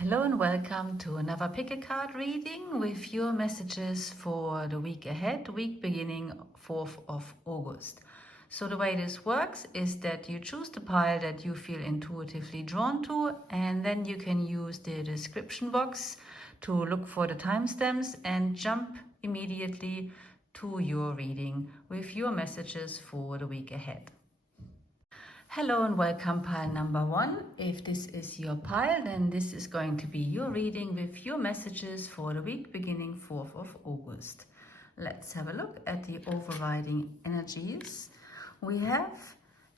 Hello and welcome to another pick a card reading with your messages for the week ahead, week beginning 4th of August. So the way this works is that you choose the pile that you feel intuitively drawn to, and then you can use the description box to look for the timestamps and jump immediately to your reading with your messages for the week ahead. Hello and welcome pile number 1. If this is your pile, then this is going to be your reading with your messages for the week beginning 4th of August. Let's have a look at the overriding energies. We have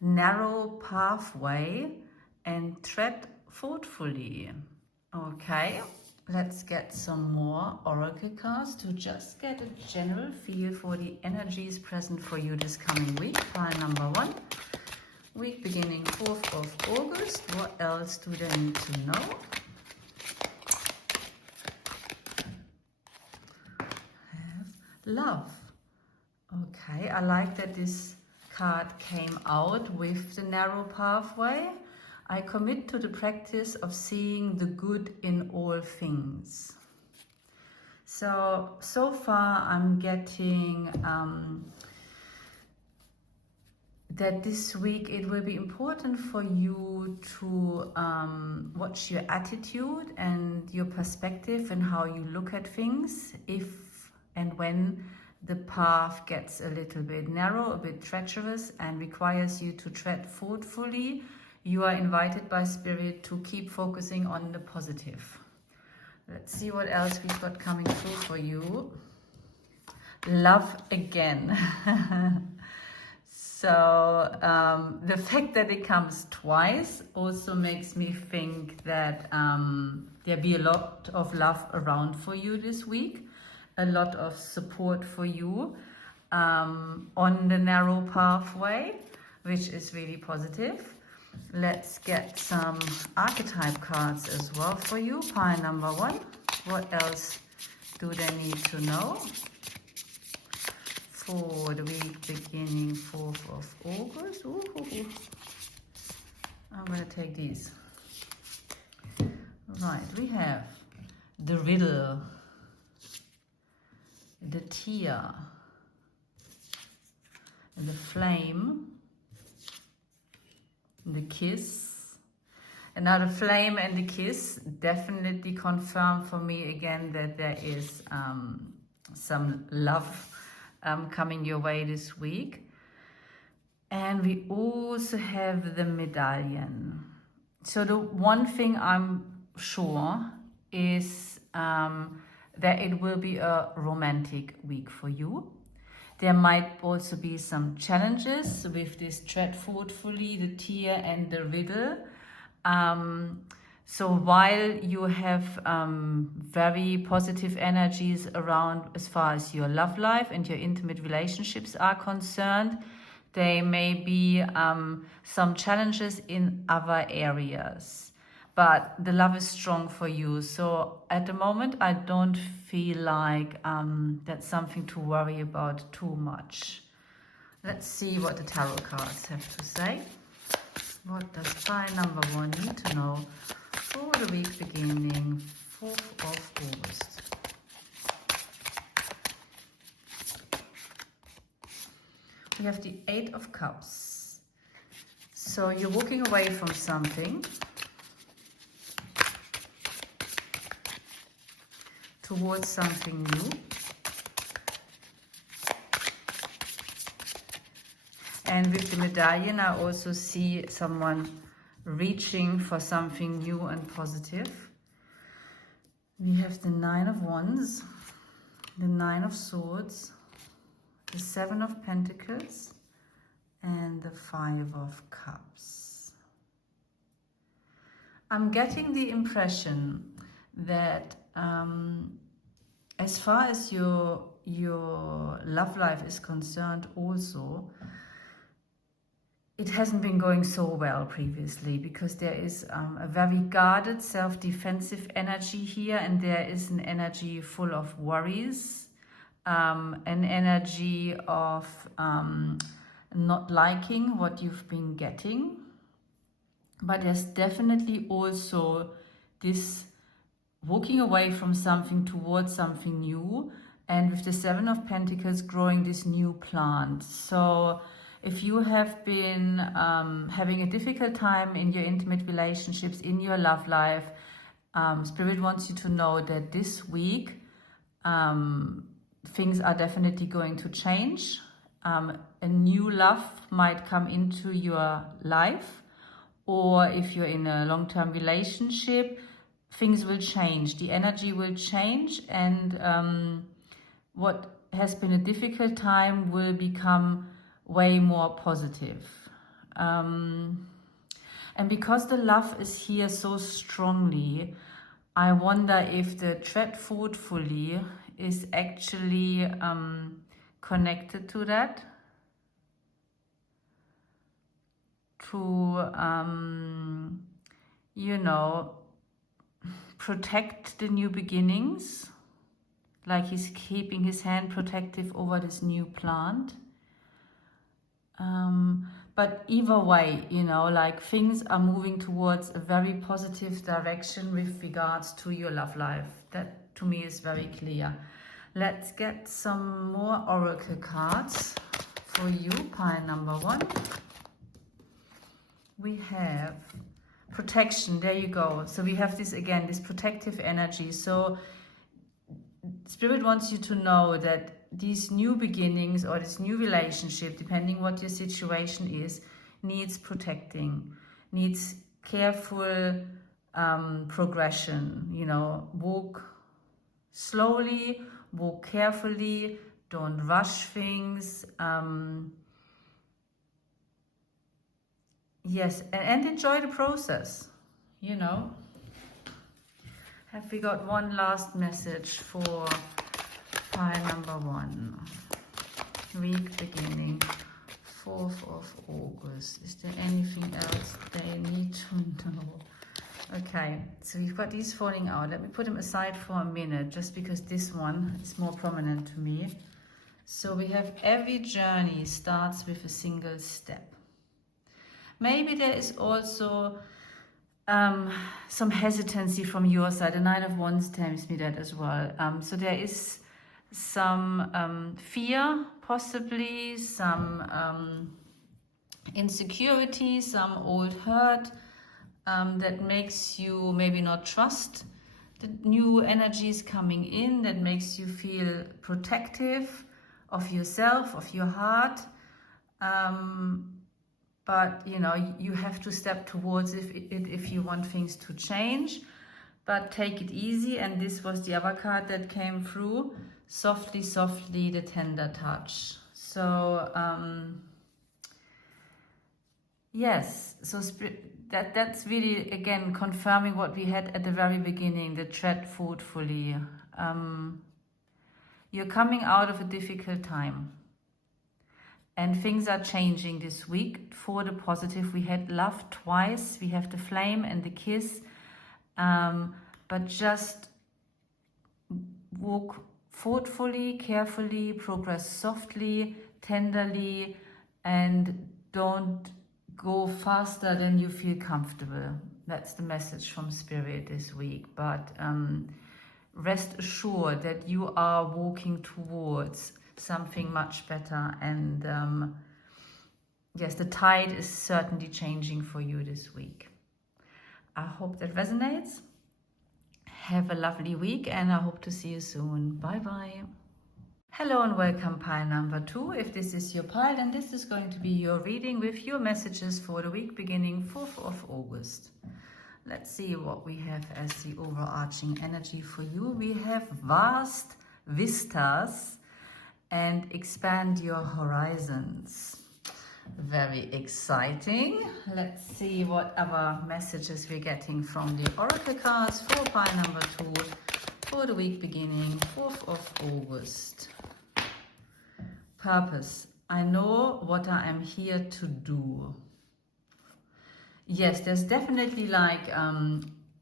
narrow pathway and tread thoughtfully. Okay, let's get some more oracle cards to just get a general feel for the energies present for you this coming week. Pile number 1. Week beginning 4th of August. What else do they need to know? Love. Okay, I like that this card came out with the narrow pathway. I commit to the practice of seeing the good in all things. So far I'm getting that this week it will be important for you to watch your attitude and your perspective and how you look at things if and when the path gets a little bit narrow, a bit treacherous, and requires you to tread thoughtfully. You are invited by Spirit to keep focusing on the positive. Let's see what else we've got coming through for you. Love again. So the fact that it comes twice also makes me think that there'll be a lot of love around for you this week, a lot of support for you on the narrow pathway, which is really positive. Let's get some archetype cards as well for you. Pile number 1. What else do they need to know for the week beginning 4th of August? Ooh. I'm going to take these. Right, we have the riddle, the tear, the flame, the kiss. And now the flame and the kiss definitely confirm for me again that there is some love coming your way this week. And we also have the medallion. So the one thing I'm sure is that it will be a romantic week for you. There might also be some challenges with this tread thoughtfully, the tear and the riddle. So while you have very positive energies around as far as your love life and your intimate relationships are concerned, there may be some challenges in other areas. But the love is strong for you. So at the moment, I don't feel like that's something to worry about too much. Let's see what the tarot cards have to say. What does pile number 1 need to know for the week beginning 4th of August? We have the 8 of Cups. So you're walking away from something towards something new. And with the medallion, I also see someone reaching for something new and positive. We have the 9 of Wands, the 9 of Swords, the 7 of Pentacles, and the 5 of Cups. I'm getting the impression that as far as your love life is concerned also, it hasn't been going so well previously, because there is a very guarded, self-defensive energy here, and there is an energy full of worries, an energy of not liking what you've been getting. But there's definitely also this walking away from something towards something new, and with the Seven of Pentacles growing this new plant. So if you have been having a difficult time in your intimate relationships, in your love life, Spirit wants you to know that this week things are definitely going to change. A new love might come into your life, or if you're in a long-term relationship, things will change, the energy will change, and what has been a difficult time will become way more positive. And because the love is here so strongly, I wonder if the tread thoughtfully is actually connected to that. To, you know, protect the new beginnings, like he's keeping his hand protective over this new plant. But either way, you know, like things are moving towards a very positive direction with regards to your love life. That to me is very clear. Let's get some more oracle cards for you, pile number 1. We have protection, there you go. So we have this again, this protective energy. So Spirit wants you to know that these new beginnings or this new relationship, depending what your situation is, needs protecting, needs careful progression. You know, walk slowly, walk carefully, don't rush things. Yes, and enjoy the process, you know. Have we got one last message for pile number 1? Week beginning, 4th of August. Is there anything else they need to know? Okay, so we've got these falling out. Let me put them aside for a minute, just because this one is more prominent to me. So we have every journey starts with a single step. Maybe there is also some hesitancy from your side. The Nine of Wands tells me that as well. So there is some fear, possibly, some insecurity, some old hurt that makes you maybe not trust the new energies coming in, that makes you feel protective of yourself, of your heart. But, you know, you have to step towards it if you want things to change. But take it easy. And this was the other card that came through. Softly, softly, the tender touch. So, yes. So that's really, again, confirming what we had at the very beginning. The tread thoughtfully. You're coming out of a difficult time. And things are changing this week for the positive. We had love twice. We have the flame and the kiss. But just walk thoughtfully, carefully, progress softly, tenderly, and don't go faster than you feel comfortable. That's the message from Spirit this week. But rest assured that you are walking towards something much better, and yes, the tide is certainly changing for you this week. I hope that resonates. Have a lovely week, and I hope to see you soon. Bye bye. Hello and welcome, pile number 2. If this is your pile, then this is going to be your reading with your messages for the week beginning 4th of August. Let's see what we have as the overarching energy for you. We have vast vistas and expand your horizons. Very exciting. Let's see what other messages we're getting from the oracle cards for pile number 2 for the week beginning 4th of August. Purpose. I know what I am here to do. Yes, there's definitely like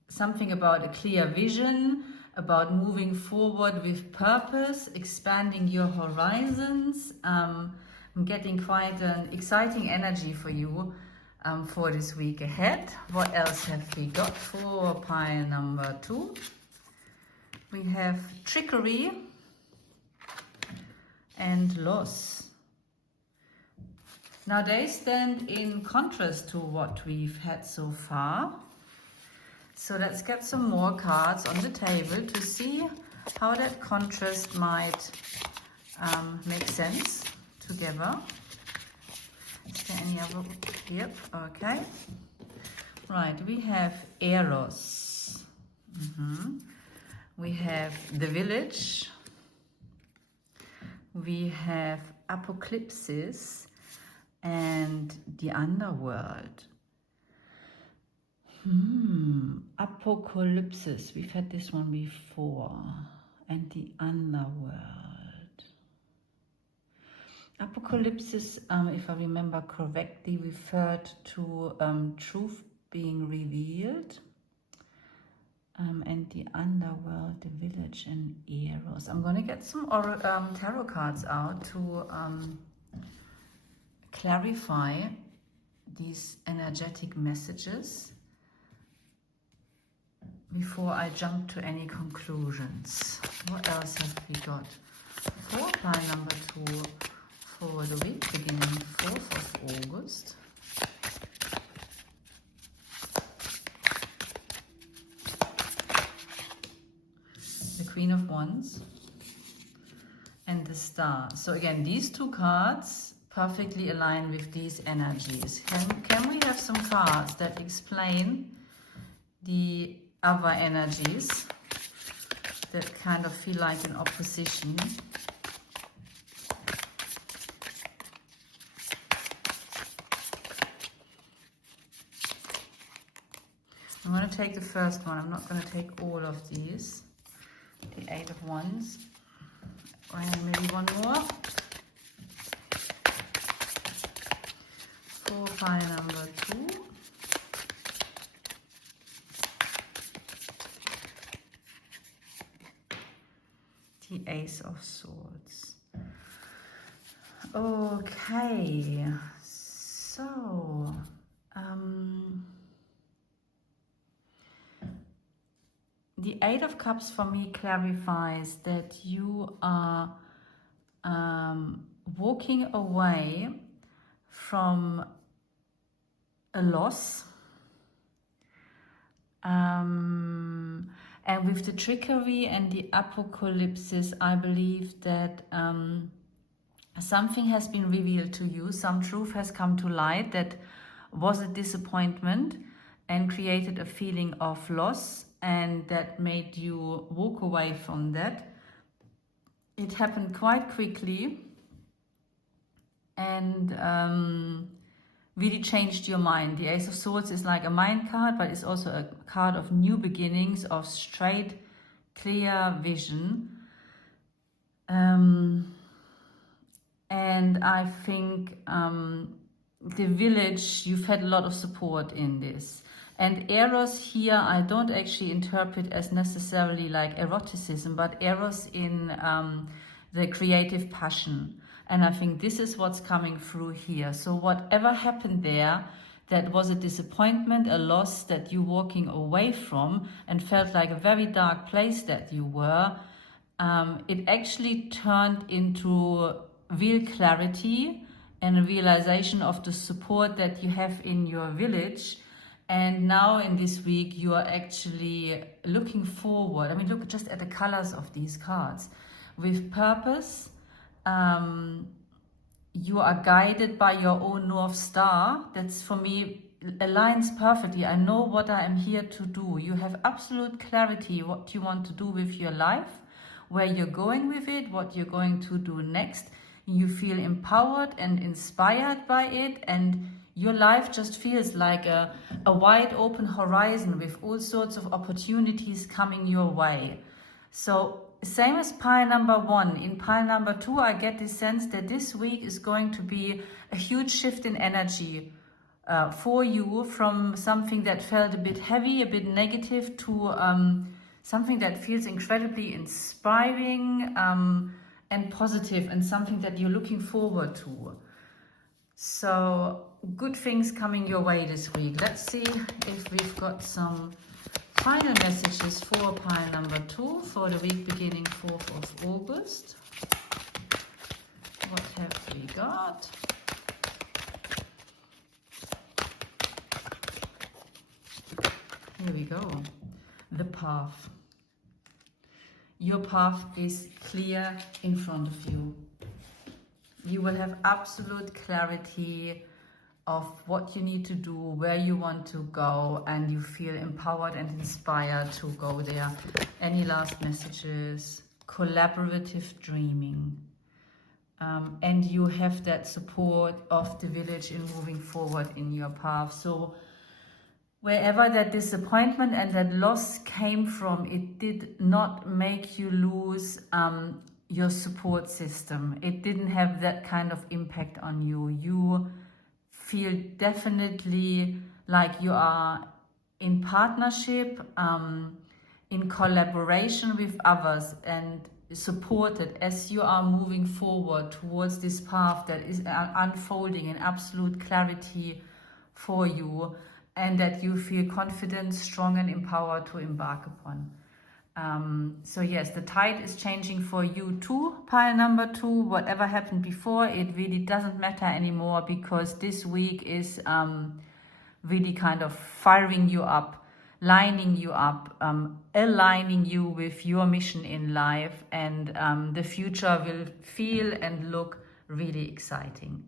something about a clear vision, about moving forward with purpose, expanding your horizons. I'm getting quite an exciting energy for you for this week ahead. What else have we got for pile number 2? we have trickery and loss. Now they stand in contrast to what we've had so far. So let's get some more cards on the table to see how that contrast might make sense together. Is there any other? Yep, okay. Right, we have Eros. We have the village. We have Apocalypses and the underworld. Apocalypses, we've had this one before. And the underworld. Apocalypses, if I remember correctly, referred to truth being revealed. And the underworld, the village, and Eros. I'm going to get some tarot cards out to clarify these energetic messages before I jump to any conclusions. What else have we got? For pile number 2 for the week beginning 4th of August. The Queen of Wands and the Star. So again, these two cards perfectly align with these energies. Can we have some cards that explain the other energies that kind of feel like an opposition? I'm going to take the first one. I'm not going to take all of these. The 8 of Wands. And maybe one more. For pile number 2. The Ace of Swords. Okay, so the 8 of Cups for me clarifies that you are walking away from a loss. And with the trickery and the apocalypses, I believe that something has been revealed to you, some truth has come to light that was a disappointment and created a feeling of loss, and that made you walk away from that. It happened quite quickly and really changed your mind. The Ace of Swords is like a mind card, but it's also a card of new beginnings, of straight, clear vision. And I think the village, you've had a lot of support in this. And Eros here, I don't actually interpret as necessarily like eroticism, but Eros in the creative passion. And I think this is what's coming through here. So whatever happened there that was a disappointment, a loss that you walking away from and felt like a very dark place that you were, it actually turned into real clarity and a realization of the support that you have in your village. And now in this week, you are actually looking forward. I mean, look just at the colors of these cards. With purpose, you are guided by your own North Star. That's, for me, aligns perfectly. I know what I am here to do. You have absolute clarity what you want to do with your life, where you're going with it, what you're going to do next. You feel empowered and inspired by it, and your life just feels like a wide open horizon with all sorts of opportunities coming your way. So same as pile number 1. In pile number 2, I get this sense that this week is going to be a huge shift in energy for you, from something that felt a bit heavy, a bit negative, to something that feels incredibly inspiring and positive, and something that you're looking forward to. So good things coming your way this week. Let's see if we've got some final messages for pile number 2 you for the week beginning 4th of August. What have we got? Here we go. The path. Your path is clear in front of you. You will have absolute clarity of what you need to do, where you want to go, and you feel empowered and inspired to go there. Any last messages? Collaborative dreaming. And you have that support of the village in moving forward in your path. So wherever that disappointment and that loss came from, it did not make you lose your support system. It didn't have that kind of impact on you. You feel definitely like you are in partnership, in collaboration with others, and supported as you are moving forward towards this path that is unfolding in absolute clarity for you, and that you feel confident, strong and empowered to embark upon. So yes, the tide is changing for you too, pile number 2. Whatever happened before, it really doesn't matter anymore, because this week is really kind of firing you up, lining you up, aligning you with your mission in life, and the future will feel and look really exciting.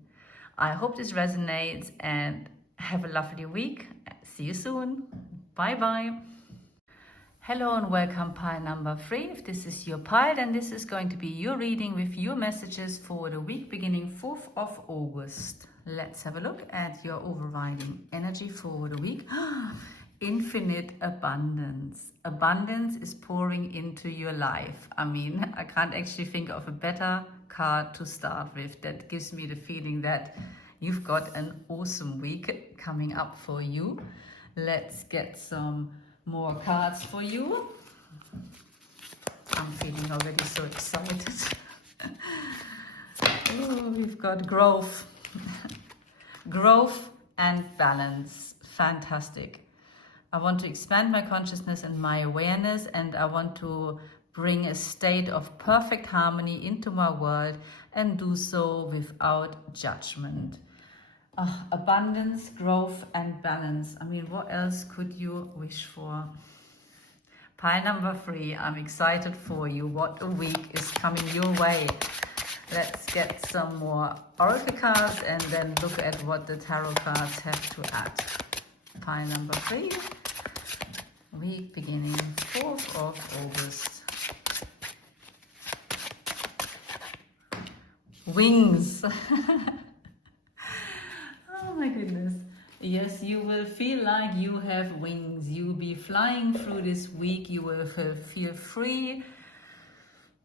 I hope this resonates, and have a lovely week. See you soon. Bye bye. Hello and welcome, pile number 3. If this is your pile, then this is going to be your reading with your messages for the week beginning 4th of August. Let's have a look at your overriding energy for the week. Infinite abundance. Abundance is pouring into your life. I mean, I can't actually think of a better card to start with. That gives me the feeling that you've got an awesome week coming up for you. Let's get some more cards for you. I'm feeling already so excited. Oh, we've got growth. Growth and balance. Fantastic. I want to expand my consciousness and my awareness, and I want to bring a state of perfect harmony into my world, and do so without judgment. Abundance, growth and balance. I mean, what else could you wish for? Pile number 3, I'm excited for you. What a week is coming your way. Let's get some more oracle cards and then look at what the tarot cards have to add. Pile number 3, week beginning 4th of August. Wings. Oh my goodness. Yes, you will feel like you have wings. You'll be flying through this week. You will feel free.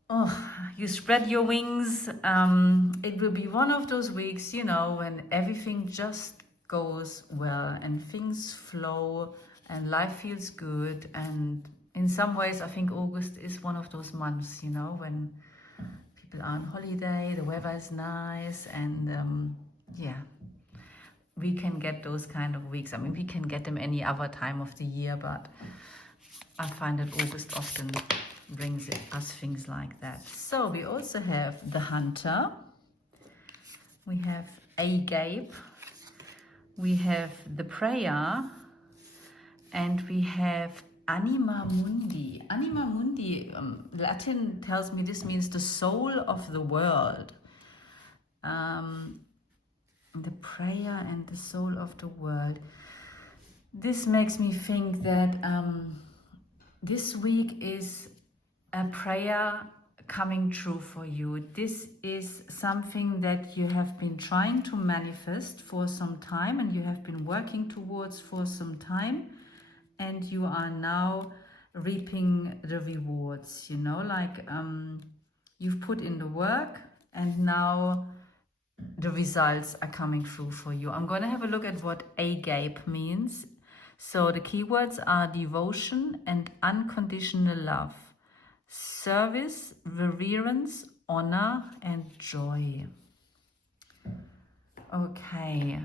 Oh, you spread your wings. It will be one of those weeks, you know, when everything just goes well and things flow and life feels good. And in some ways, I think August is one of those months, you know, when people are on holiday, the weather is nice, and yeah. We can get those kind of weeks. I mean, we can get them any other time of the year, but I find that August often brings us things like that. So we also have the Hunter. We have AEAD. We have the Prayer. And we have Anima Mundi. Anima Mundi, Latin tells me this means the soul of the world. The prayer and the soul of the world. This makes me think that this week is a prayer coming true for you. This is something that you have been trying to manifest for some time, and you have been working towards for some time, and you are now reaping the rewards, you know, like you've put in the work, and now the results are coming through for you. I'm going to have a look at what AEAD means. So the keywords are devotion and unconditional love, service, reverence, honor, and joy. Okay.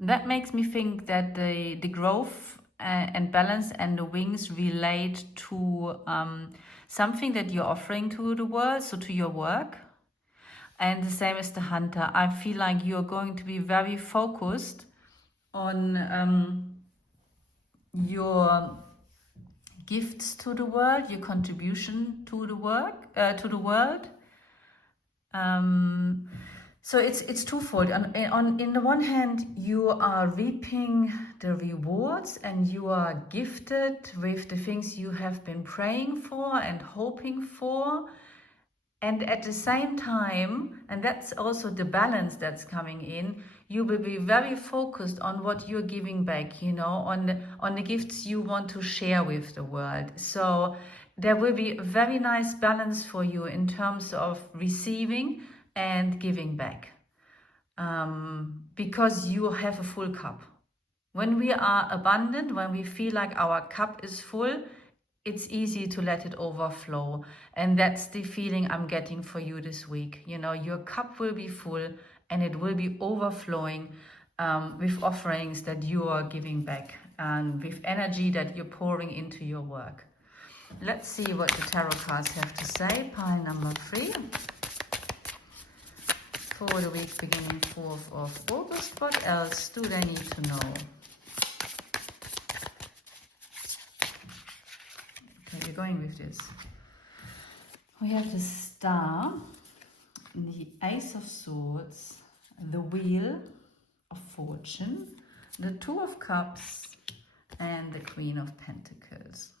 That makes me think that the growth and balance and the wings relate to something that you're offering to the world, so to your work. And the same as the hunter. I feel like you're going to be very focused on your gifts to the world, your contribution to the work, to the world. So it's twofold. In the one hand, you are reaping the rewards and you are gifted with the things you have been praying for and hoping for. And at the same time, and that's also the balance that's coming in, you will be very focused on what you're giving back, you know, on the gifts you want to share with the world. So there will be a very nice balance for you in terms of receiving and giving back, because you have a full cup. When we are abundant, when we feel like our cup is full, it's easy to let it overflow. And that's the feeling I'm getting for you this week. You know, your cup will be full and it will be overflowing with offerings that you are giving back and with energy that you're pouring into your work. Let's see what the tarot cards have to say. Pile number 3. For the week beginning 4th of August. What else do they need to know? Okay, we're going with this. We have the Star, the Ace of Swords, the Wheel of Fortune, the Two of Cups, and the Queen of Pentacles.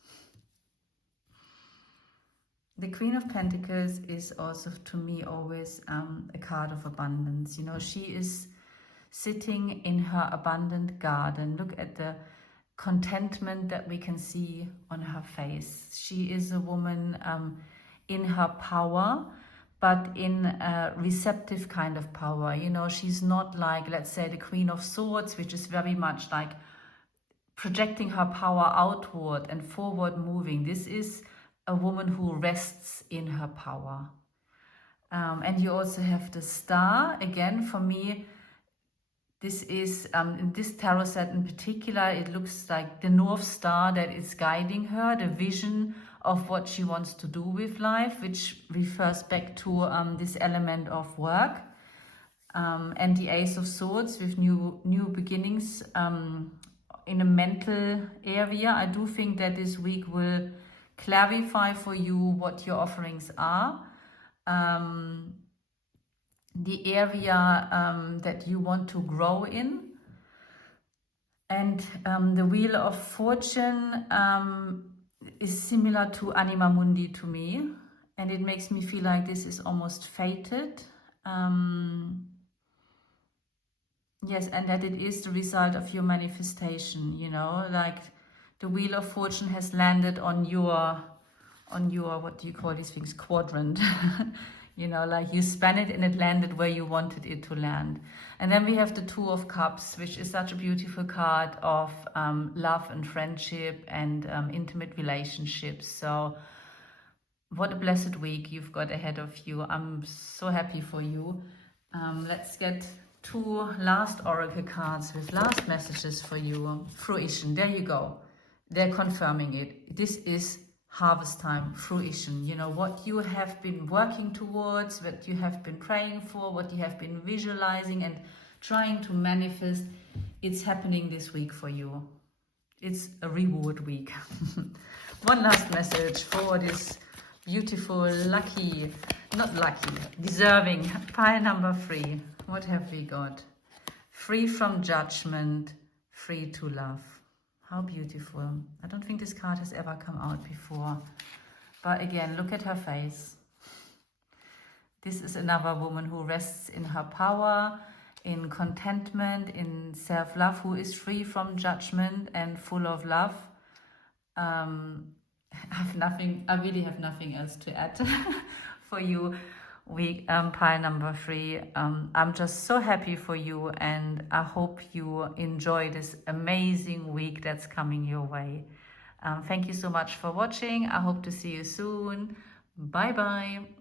The Queen of Pentacles is also, to me, always a card of abundance. You know, she is sitting in her abundant garden. Look at the contentment that we can see on her face. She is a woman in her power, but in a receptive kind of power. You know, she's not like, let's say, the Queen of Swords, which is very much like projecting her power outward and forward moving. This is a woman who rests in her power. And you also have the Star. Again, for me, this is, in this tarot set in particular, it looks like the North Star that is guiding her, the vision of what she wants to do with life, which refers back to this element of work. And the Ace of Swords with new beginnings in a mental area. I do think that this week will clarify for you what your offerings are, the area that you want to grow in. And the Wheel of Fortune is similar to Anima Mundi to me, and it makes me feel like this is almost fated. Yes, and that it is the result of your manifestation, you know, like the Wheel of Fortune has landed on your, what do you call these things, quadrant. You know, like you span it and it landed where you wanted it to land. And then we have the Two of Cups, which is such a beautiful card of love and friendship and intimate relationships. So what a blessed week you've got ahead of you. I'm so happy for you. Let's get 2 last oracle cards with last messages for you. Fruition, there you go. They're confirming it. This is harvest time, fruition. You know, what you have been working towards, what you have been praying for, what you have been visualizing and trying to manifest, it's happening this week for you. It's a reward week. One last message for this beautiful, lucky, not lucky, deserving pile number 3. What have we got? Free from judgment, free to love. How beautiful. I don't think this card has ever come out before. But again, look at her face. This is another woman who rests in her power, in contentment, in self-love, who is free from judgment and full of love. I really have nothing else to add for you. Pile number 3. I'm just so happy for you, and I hope you enjoy this amazing week that's coming your way. Thank you so much for watching. I hope to see you soon. Bye bye.